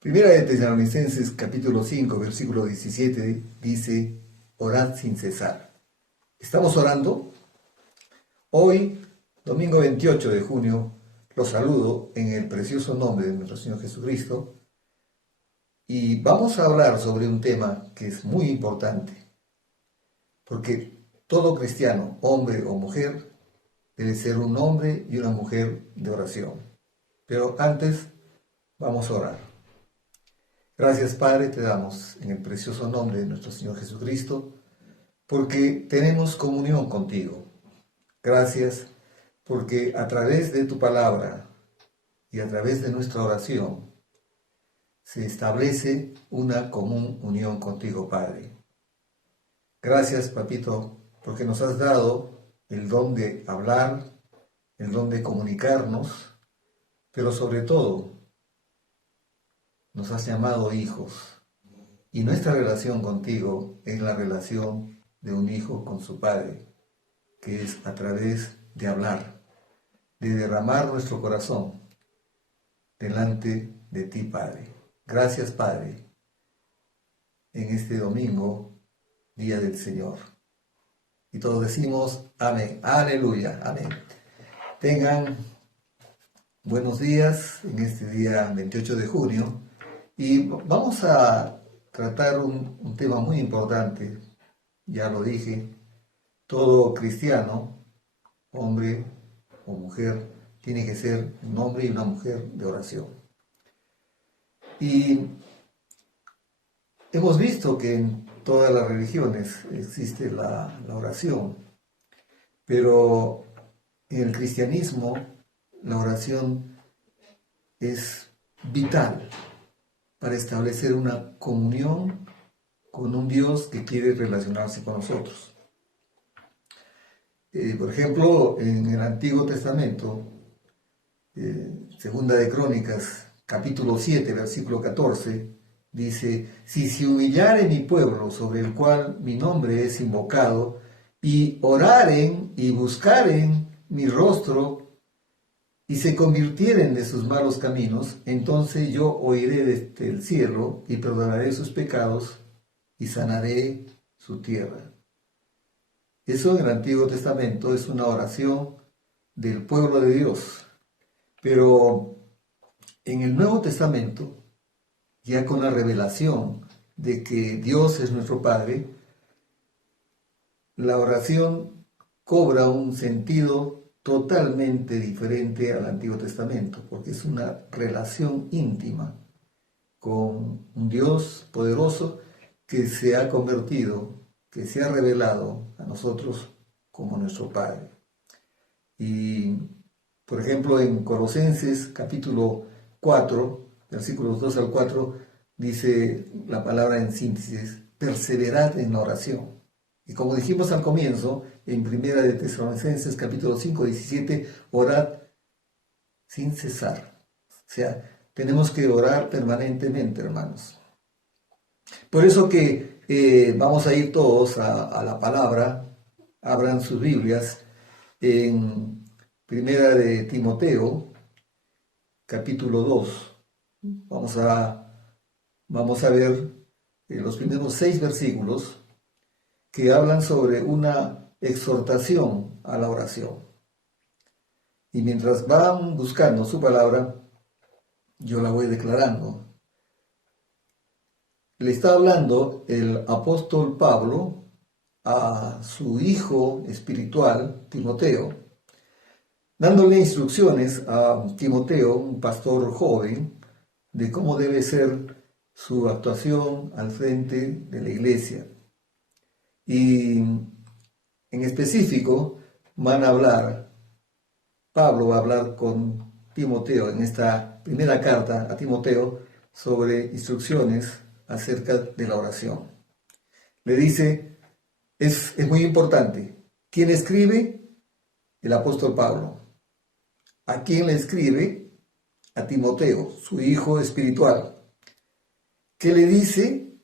Primera de Tesalonicenses capítulo 5, versículo 17 dice, orad sin cesar. ¿Estamos orando? Hoy, domingo 28 de junio, los saludo en el precioso nombre de nuestro Señor Jesucristo y vamos a hablar sobre un tema que es muy importante, porque todo cristiano, hombre o mujer, debe ser un hombre y una mujer de oración. Pero antes, vamos a orar. Gracias, Padre, te damos en el precioso nombre de nuestro Señor Jesucristo, porque tenemos comunión contigo. Gracias porque a través de tu palabra y a través de nuestra oración se establece una común unión contigo, Padre. Gracias, Papito, porque nos has dado el don de hablar, el don de comunicarnos, pero sobre todo nos has llamado hijos. Y nuestra relación contigo es la relación de un hijo con su padre, que es a través de hablar, de derramar nuestro corazón delante de ti, Padre. Gracias, Padre, en este domingo, día del Señor. Y todos decimos amén, aleluya, amén. Tengan buenos días en este día 28 de junio y vamos a tratar un tema muy importante. Ya lo dije, todo cristiano, hombre o mujer, tiene que ser un hombre y una mujer de oración. Y hemos visto que en todas las religiones existe la oración, pero en el cristianismo la oración es vital para establecer una comunión con un Dios que quiere relacionarse con nosotros. Por ejemplo, en el Antiguo Testamento, Segunda de Crónicas, capítulo 7, versículo 14, dice, si se humillare mi pueblo sobre el cual mi nombre es invocado, y oraren y buscaren mi rostro, y se convirtieren de sus malos caminos, entonces yo oiré desde el cielo y perdonaré sus pecados y sanaré su tierra. Eso en el Antiguo Testamento es una oración del pueblo de Dios. Pero en el Nuevo Testamento, ya con la revelación de que Dios es nuestro Padre, la oración cobra un sentido totalmente diferente al Antiguo Testamento, porque es una relación íntima con un Dios poderoso que se ha convertido, que se ha revelado a nosotros como nuestro Padre. Y, por ejemplo, en Colosenses capítulo 4, versículos 2 al 4, dice la palabra en síntesis, perseverad en la oración. Y como dijimos al comienzo, en Primera de Tesalonicenses capítulo 5, 17, orad sin cesar. O sea, tenemos que orar permanentemente, hermanos. Por eso que vamos a ir todos a la palabra, abran sus Biblias, en Primera de Timoteo, capítulo 2. Vamos a ver los primeros 6 versículos que hablan sobre una exhortación a la oración. Y mientras van buscando su palabra, yo la voy declarando. Le está hablando el apóstol Pablo a su hijo espiritual, Timoteo, dándole instrucciones a Timoteo, un pastor joven, de cómo debe ser su actuación al frente de la iglesia. Y en específico Pablo va a hablar con Timoteo en esta primera carta a Timoteo sobre instrucciones acerca de la oración. Le dice, es muy importante, ¿quién escribe? El apóstol Pablo. ¿A quién le escribe? A Timoteo, su hijo espiritual. ¿Qué le dice?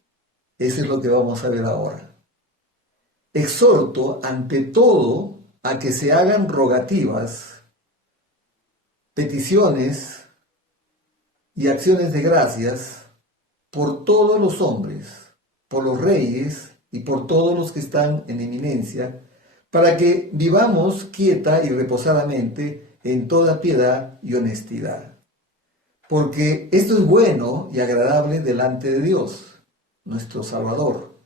Eso es lo que vamos a ver ahora. Exhorto ante todo a que se hagan rogativas, peticiones y acciones de gracias por todos los hombres, por los reyes y por todos los que están en eminencia, para que vivamos quieta y reposadamente en toda piedad y honestidad. Porque esto es bueno y agradable delante de Dios, nuestro Salvador,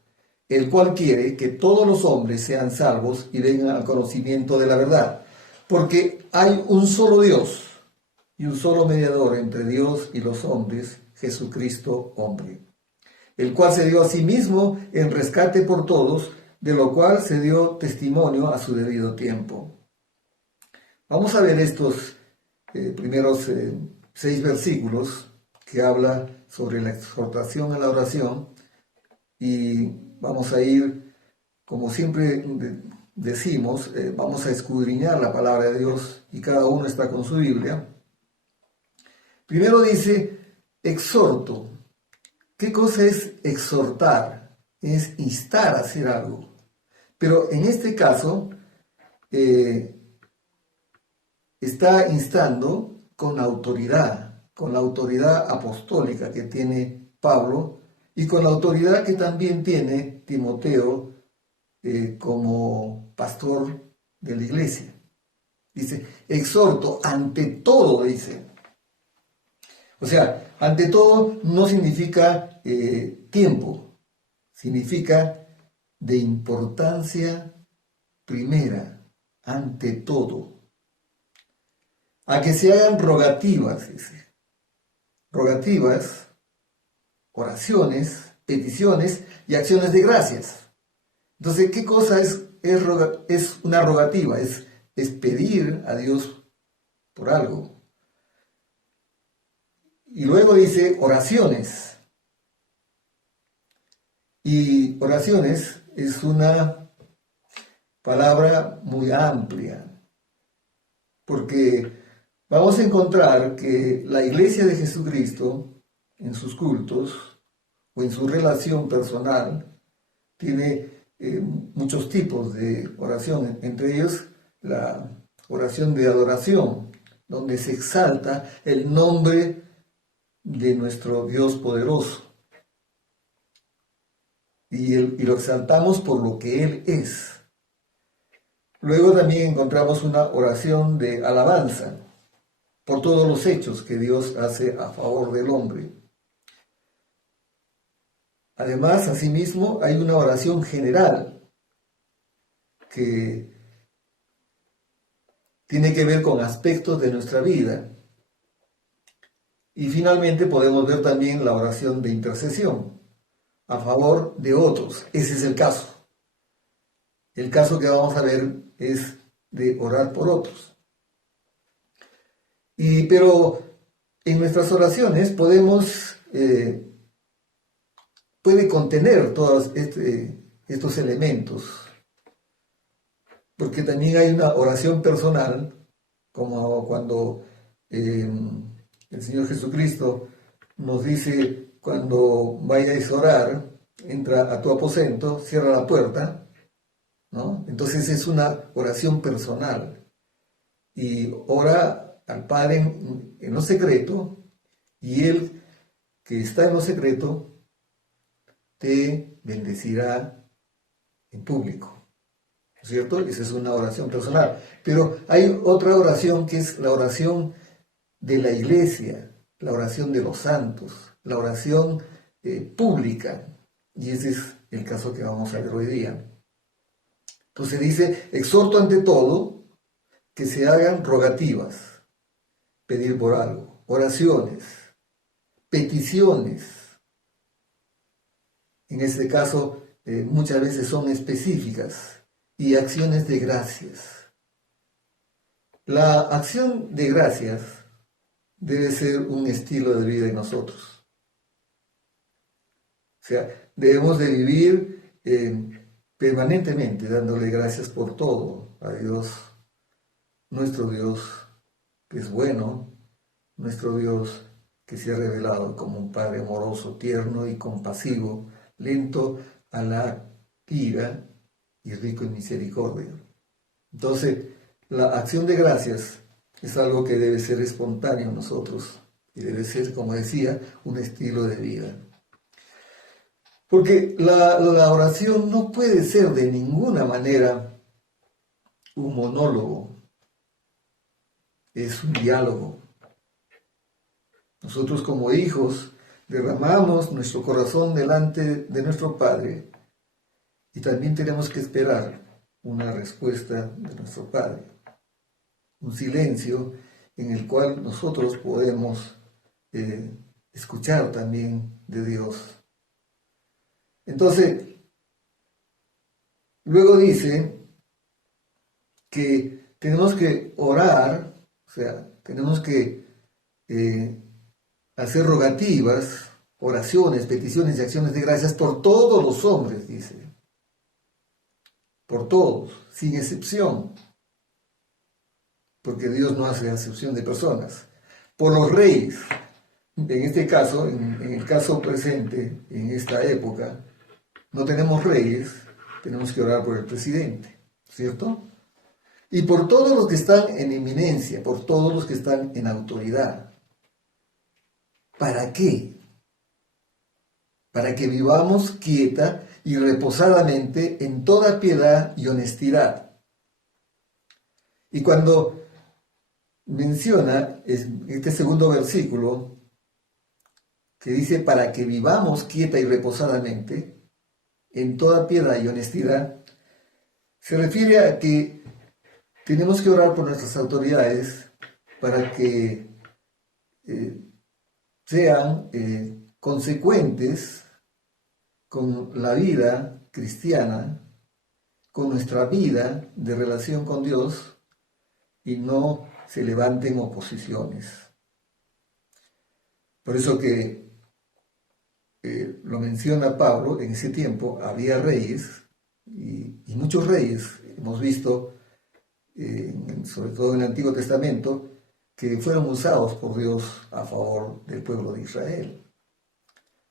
el cual quiere que todos los hombres sean salvos y vengan al conocimiento de la verdad. Porque hay un solo Dios y un solo mediador entre Dios y los hombres, Jesucristo hombre, el cual se dio a sí mismo en rescate por todos, de lo cual se dio testimonio a su debido tiempo. Vamos a ver estos primeros 6 versículos que habla sobre la exhortación a la oración, y vamos a ir, como siempre decimos, vamos a escudriñar la palabra de Dios, y cada uno está con su Biblia. Primero dice, exhorto. ¿Qué cosa es exhortar? Es instar a hacer algo. Pero en este caso, está instando con la autoridad apostólica que tiene Pablo y con la autoridad que también tiene Timoteo como pastor de la iglesia. Dice, exhorto ante todo, dice. O sea, ante todo no significa tiempo, significa de importancia primera, ante todo. A que se hagan rogativas, dice. Rogativas, oraciones, peticiones y acciones de gracias. Entonces, ¿qué cosa es una rogativa? Es pedir a Dios por algo. Y luego dice oraciones. Y oraciones es una palabra muy amplia, porque vamos a encontrar que la Iglesia de Jesucristo, en sus cultos o en su relación personal, tiene muchos tipos de oración, entre ellos la oración de adoración, donde se exalta el nombre de nuestro Dios poderoso. Y lo exaltamos por lo que Él es. Luego también encontramos una oración de alabanza por todos los hechos que Dios hace a favor del hombre. Además, asimismo, hay una oración general que tiene que ver con aspectos de nuestra vida. Y finalmente podemos ver también la oración de intercesión a favor de otros. Ese es el caso. El caso que vamos a ver es de orar por otros. Pero en nuestras oraciones puede contener todos estos elementos, porque también hay una oración personal, como cuando el Señor Jesucristo nos dice, cuando vayáis a orar, entra a tu aposento, cierra la puerta, ¿no? Entonces es una oración personal, y ora al Padre en lo secreto, y Él que está en lo secreto te bendecirá en público, ¿no es cierto? Esa es una oración personal. Pero hay otra oración que es la oración de la iglesia, la oración de los santos, la oración pública, y ese es el caso que vamos a ver hoy día. Entonces dice, exhorto ante todo que se hagan rogativas, pedir por algo, oraciones, peticiones. En este caso, muchas veces son específicas, y acciones de gracias. La acción de gracias debe ser un estilo de vida en nosotros. O sea, debemos de vivir permanentemente dándole gracias por todo a Dios, nuestro Dios que es bueno, nuestro Dios que se ha revelado como un Padre amoroso, tierno y compasivo, lento a la ira y rico en misericordia. Entonces, la acción de gracias es algo que debe ser espontáneo en nosotros y debe ser, como decía, un estilo de vida. Porque la oración no puede ser de ninguna manera un monólogo, es un diálogo. Nosotros como hijos derramamos nuestro corazón delante de nuestro Padre y también tenemos que esperar una respuesta de nuestro Padre. Un silencio en el cual nosotros podemos escuchar también de Dios. Entonces, luego dice que tenemos que orar, o sea, tenemos que hacer rogativas, oraciones, peticiones y acciones de gracias por todos los hombres, dice. Por todos, sin excepción. Porque Dios no hace excepción de personas. Por los reyes. En este caso, en el caso presente, en esta época, no tenemos reyes, tenemos que orar por el presidente, ¿cierto? Y por todos los que están en eminencia, por todos los que están en autoridad. ¿Para qué? Para que vivamos quieta y reposadamente en toda piedad y honestidad. Y cuando menciona este segundo versículo, que dice, para que vivamos quieta y reposadamente en toda piedad y honestidad, se refiere a que tenemos que orar por nuestras autoridades para que sean consecuentes con la vida cristiana, con nuestra vida de relación con Dios, y no se levanten oposiciones. Por eso que lo menciona Pablo, en ese tiempo había reyes, y muchos reyes, hemos visto, sobre todo en el Antiguo Testamento, que fueron usados por Dios a favor del pueblo de Israel.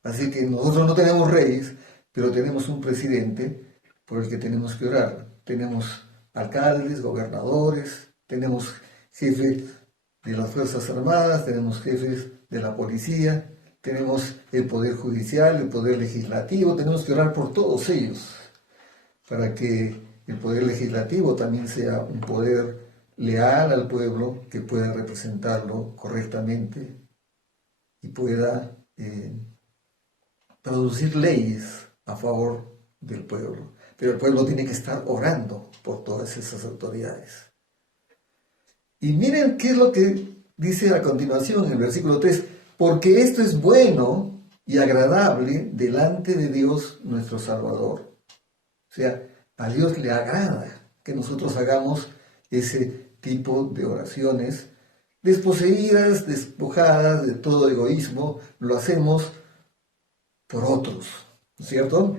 Así que nosotros no tenemos reyes, pero tenemos un presidente por el que tenemos que orar. Tenemos alcaldes, gobernadores, tenemos jefes de las Fuerzas Armadas, tenemos jefes de la policía, tenemos el Poder Judicial, el Poder Legislativo, tenemos que orar por todos ellos, para que el Poder Legislativo también sea un poder leal al pueblo, que pueda representarlo correctamente y pueda producir leyes a favor del pueblo. Pero el pueblo tiene que estar orando por todas esas autoridades. Y miren qué es lo que dice a continuación en el versículo 3, porque esto es bueno y agradable delante de Dios nuestro Salvador. O sea, a Dios le agrada que nosotros hagamos ese tipo de oraciones desposeídas, despojadas de todo egoísmo, lo hacemos por otros, ¿no es cierto?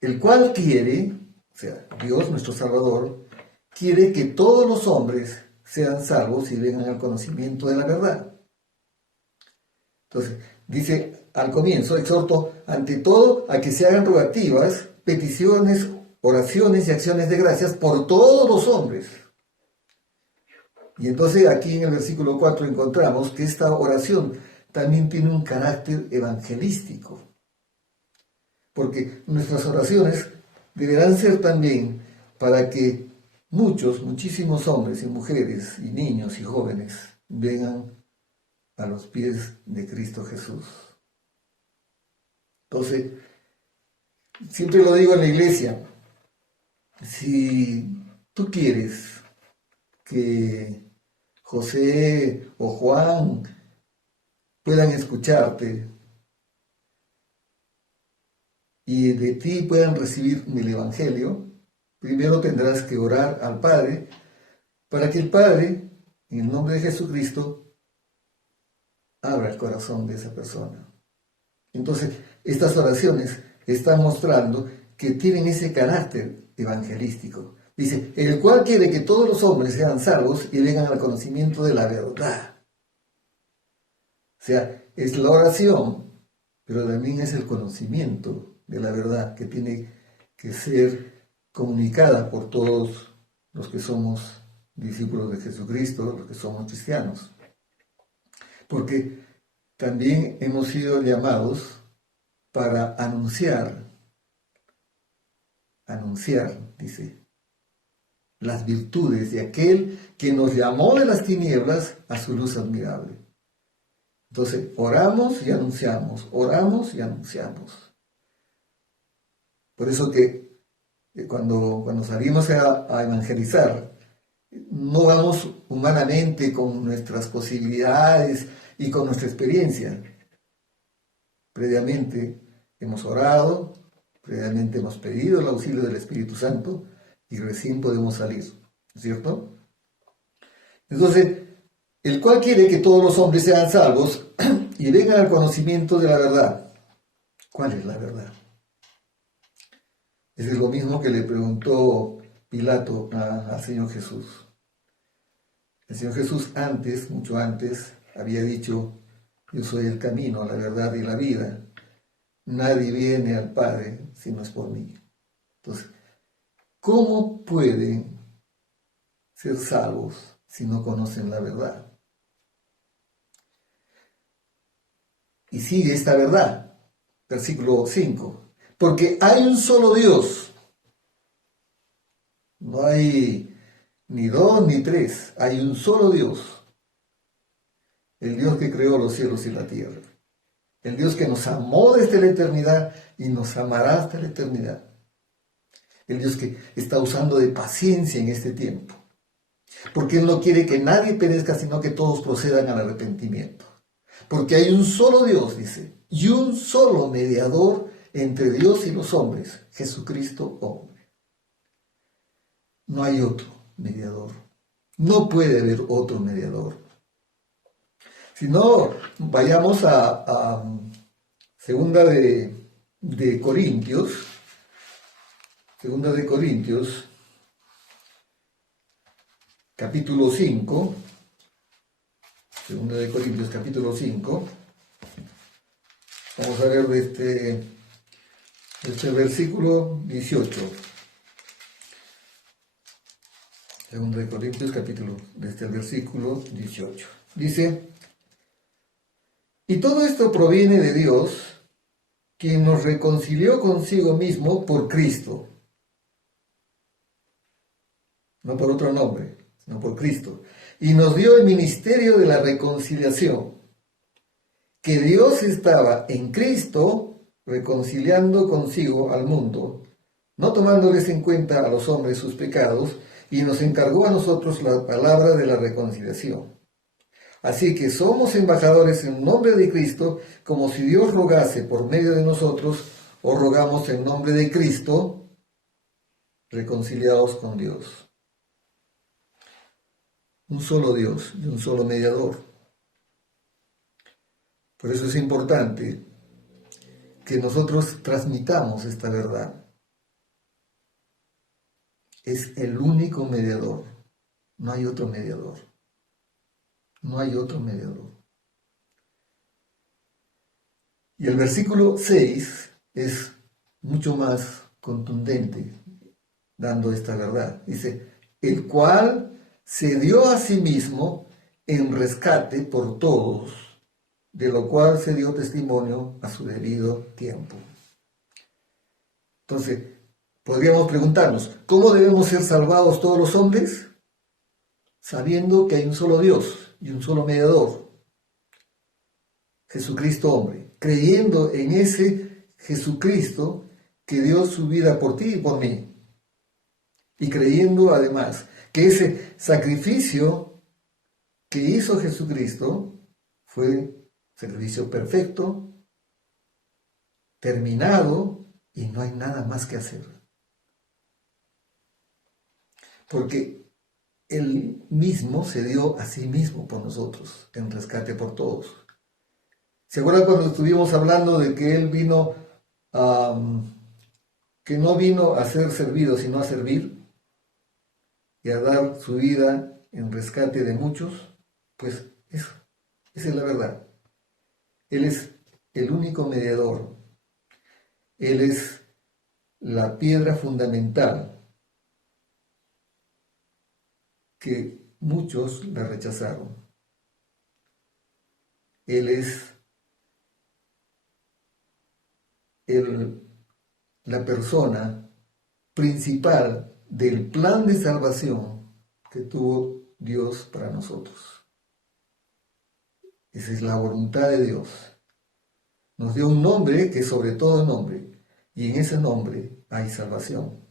El cual quiere, o sea, Dios nuestro Salvador, quiere que todos los hombres sean salvos y vengan al conocimiento de la verdad. Entonces, dice al comienzo, exhorto ante todo a que se hagan rogativas, peticiones, oraciones y acciones de gracias por todos los hombres. Y entonces aquí en el versículo 4 encontramos que esta oración también tiene un carácter evangelístico. Porque nuestras oraciones deberán ser también para que muchísimos hombres y mujeres y niños y jóvenes vengan a los pies de Cristo Jesús. Entonces, siempre lo digo en la iglesia, si tú quieres que José o Juan puedan escucharte y de ti puedan recibir el Evangelio, primero tendrás que orar al Padre para que el Padre, en el nombre de Jesucristo, abra el corazón de esa persona. Entonces, estas oraciones están mostrando que tienen ese carácter evangelístico. Dice, el cual quiere que todos los hombres sean salvos y vengan al conocimiento de la verdad. O sea, es la oración, pero también es el conocimiento de la verdad que tiene que ser comunicada por todos los que somos discípulos de Jesucristo, los que somos cristianos. Porque también hemos sido llamados para anunciar, dice, las virtudes de aquel que nos llamó de las tinieblas a su luz admirable. Entonces, oramos y anunciamos, oramos y anunciamos. Por eso que cuando salimos a evangelizar, no vamos humanamente con nuestras posibilidades y con nuestra experiencia. Previamente hemos orado, previamente hemos pedido el auxilio del Espíritu Santo y recién podemos salir, ¿cierto? Entonces, el cual quiere que todos los hombres sean salvos y vengan al conocimiento de la verdad. ¿Cuál es la verdad? Es lo mismo que le preguntó Pilato al Señor Jesús. El Señor Jesús antes, mucho antes, había dicho: yo soy el camino, la verdad y la vida. Nadie viene al Padre si no es por mí. Entonces, ¿cómo pueden ser salvos si no conocen la verdad? Y sigue esta verdad, versículo 5. Porque hay un solo Dios. No hay ni dos ni tres. Hay un solo Dios. El Dios que creó los cielos y la tierra. El Dios que nos amó desde la eternidad y nos amará hasta la eternidad. El Dios que está usando de paciencia en este tiempo. Porque Él no quiere que nadie perezca, sino que todos procedan al arrepentimiento. Porque hay un solo Dios, dice, y un solo mediador entre Dios y los hombres, Jesucristo hombre. No hay otro mediador. No puede haber otro mediador. Si no, vayamos a segunda de Corintios, capítulo 5, segunda de Corintios, capítulo 5, vamos a ver de este versículo 18. Segunda de Corintios, capítulo, desde el versículo 18. Dice: y todo esto proviene de Dios, quien nos reconcilió consigo mismo por Cristo. No por otro nombre, sino por Cristo. Y nos dio el ministerio de la reconciliación. Que Dios estaba en Cristo reconciliando consigo al mundo, no tomándoles en cuenta a los hombres sus pecados, y nos encargó a nosotros la palabra de la reconciliación. Así que somos embajadores en nombre de Cristo, como si Dios rogase por medio de nosotros, o rogamos en nombre de Cristo, reconciliados con Dios. Un solo Dios y un solo mediador. Por eso es importante que nosotros transmitamos esta verdad. Es el único mediador. No hay otro mediador. No hay otro mediador. Y el versículo 6 es mucho más contundente, dando esta verdad. Dice: el cual se dio a sí mismo en rescate por todos, de lo cual se dio testimonio a su debido tiempo. Entonces, podríamos preguntarnos, ¿cómo debemos ser salvados todos los hombres? Sabiendo que hay un solo Dios y un solo mediador, Jesucristo hombre, creyendo en ese Jesucristo que dio su vida por ti y por mí, y creyendo además que ese sacrificio que hizo Jesucristo fue sacrificio perfecto, terminado, y no hay nada más que hacer. Porque Él mismo se dio a sí mismo por nosotros, en rescate por todos. ¿Se acuerdan cuando estuvimos hablando de que Él vino, que no vino a ser servido, sino a servir y a dar su vida en rescate de muchos? Pues eso, esa es la verdad. Él es el único mediador. Él es la piedra fundamental que muchos la rechazaron. Él es la persona principal del plan de salvación que tuvo Dios para nosotros. Esa es la voluntad de Dios. Nos dio un nombre que es sobre todo nombre, y en ese nombre hay salvación.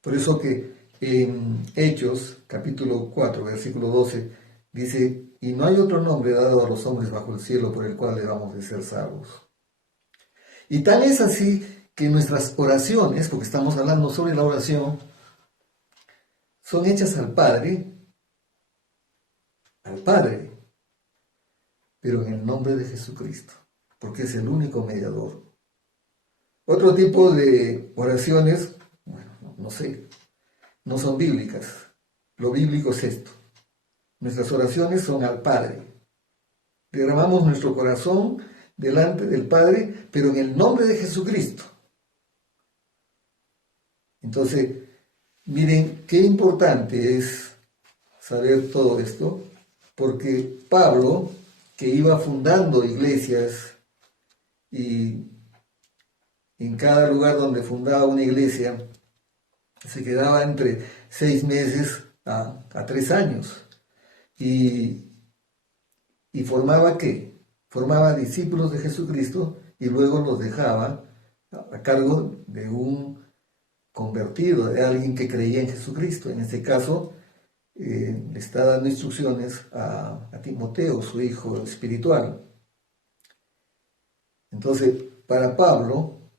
Por eso que en Hechos, capítulo 4, versículo 12, dice, y no hay otro nombre dado a los hombres bajo el cielo por el cual debamos de ser salvos. Y tal es así que nuestras oraciones, porque estamos hablando sobre la oración, son hechas al Padre, pero en el nombre de Jesucristo, porque es el único mediador. Otro tipo de oraciones, bueno, no sé, no son bíblicas. Lo bíblico es esto. Nuestras oraciones son al Padre. Derramamos nuestro corazón delante del Padre, pero en el nombre de Jesucristo. Entonces, miren qué importante es saber todo esto, porque Pablo, que iba fundando iglesias y en cada lugar donde fundaba una iglesia, se quedaba entre 6 meses a 3 años. Y formaba ¿qué? Formaba discípulos de Jesucristo y luego los dejaba a cargo de un convertido, de alguien que creía en Jesucristo. En este caso, le está dando instrucciones a Timoteo, su hijo espiritual. Entonces, para Pablo,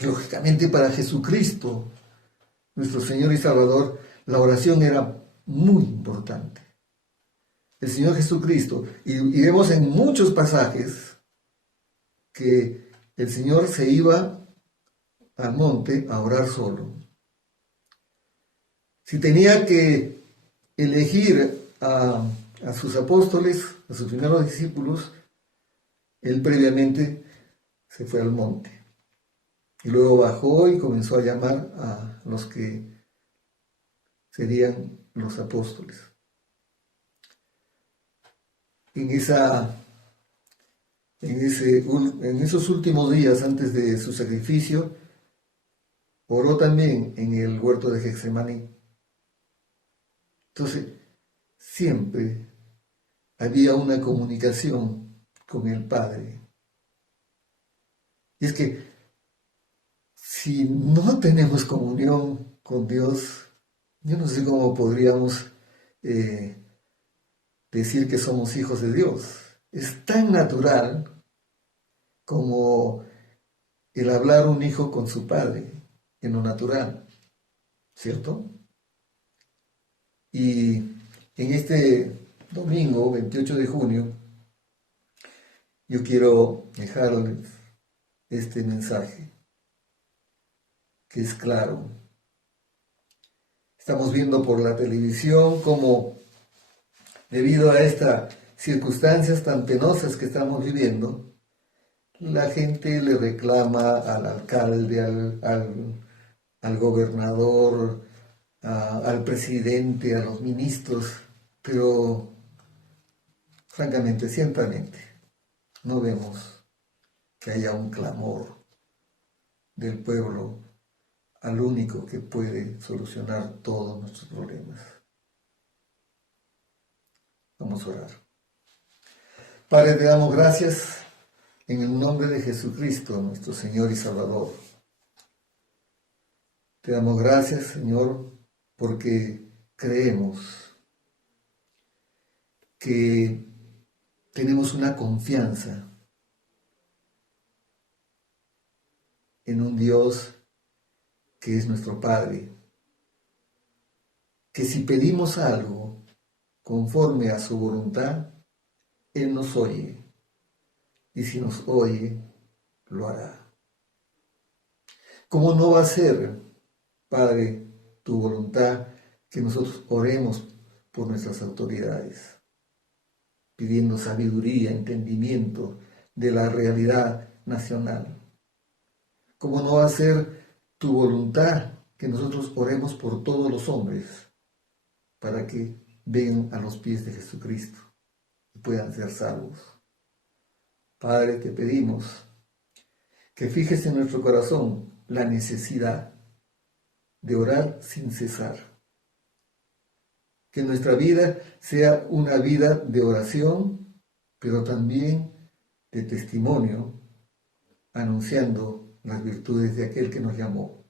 lógicamente para Jesucristo, nuestro Señor y Salvador, la oración era muy importante. El Señor Jesucristo, y vemos en muchos pasajes que el Señor se iba al monte a orar solo. Si tenía que elegir a sus apóstoles, a sus primeros discípulos, él previamente se fue al monte. Y luego bajó y comenzó a llamar a los que serían los apóstoles. En esos últimos días antes de su sacrificio, oró también en el huerto de Getsemaní. Entonces, siempre había una comunicación con el Padre. Y es que si no tenemos comunión con Dios, yo no sé cómo podríamos decir que somos hijos de Dios. Es tan natural como el hablar un hijo con su padre, en lo natural, ¿cierto? Y en este domingo, 28 de junio, yo quiero dejarles este mensaje, que es claro. Estamos viendo por la televisión cómo, debido a estas circunstancias tan penosas que estamos viviendo, la gente le reclama al alcalde, al gobernador, al presidente, a los ministros, pero francamente, ciertamente, no vemos que haya un clamor del pueblo al único que puede solucionar todos nuestros problemas. Vamos a orar. Padre, te damos gracias en el nombre de Jesucristo, nuestro Señor y Salvador. Te damos gracias, Señor, porque creemos que tenemos una confianza en un Dios que es nuestro Padre, que si pedimos algo conforme a su voluntad, Él nos oye, y si nos oye, lo hará. ¿Cómo no va a ser, Padre, tu voluntad que nosotros oremos por nuestras autoridades, pidiendo sabiduría, entendimiento de la realidad nacional? ¿Cómo no va a ser tu voluntad que nosotros oremos por todos los hombres para que vengan a los pies de Jesucristo y puedan ser salvos? Padre, te pedimos que fijes en nuestro corazón la necesidad de orar sin cesar. Que nuestra vida sea una vida de oración, pero también de testimonio, anunciando las virtudes de aquel que nos llamó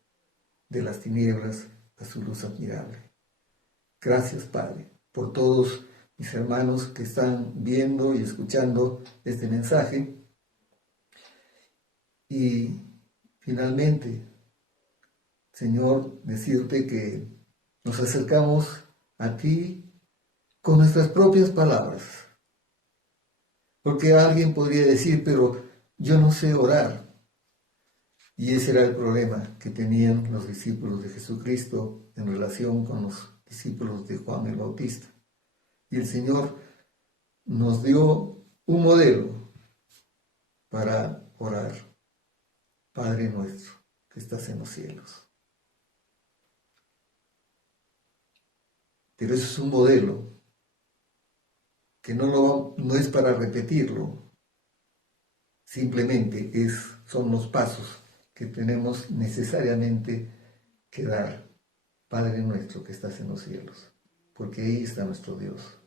de las tinieblas a su luz admirable. Gracias, Padre, por todos mis hermanos que están viendo y escuchando este mensaje. Y finalmente, Señor, decirte que nos acercamos a ti con nuestras propias palabras. Porque alguien podría decir, pero yo no sé orar. Y ese era el problema que tenían los discípulos de Jesucristo en relación con los discípulos de Juan el Bautista. Y el Señor nos dio un modelo para orar. Padre nuestro, que estás en los cielos. Pero eso es un modelo que no es para repetirlo, simplemente son los pasos que tenemos necesariamente que dar. Padre nuestro que estás en los cielos, porque ahí está nuestro Dios.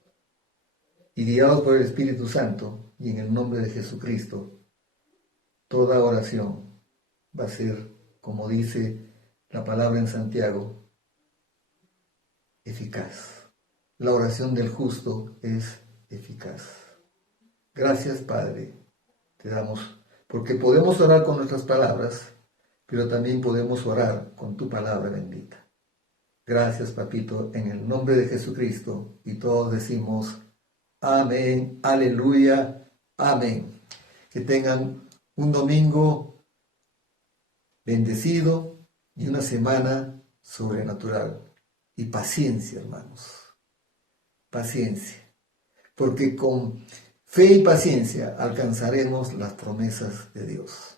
Y guiados por el Espíritu Santo y en el nombre de Jesucristo, toda oración va a ser, como dice la palabra en Santiago, eficaz. La oración del justo es eficaz. Gracias, Padre, te damos, porque podemos orar con nuestras palabras, pero también podemos orar con tu palabra bendita. Gracias, Papito, en el nombre de Jesucristo, y todos decimos amén, aleluya, amén. Que tengan un domingo bendecido y una semana sobrenatural. Y paciencia, hermanos, paciencia, porque con fe y paciencia alcanzaremos las promesas de Dios.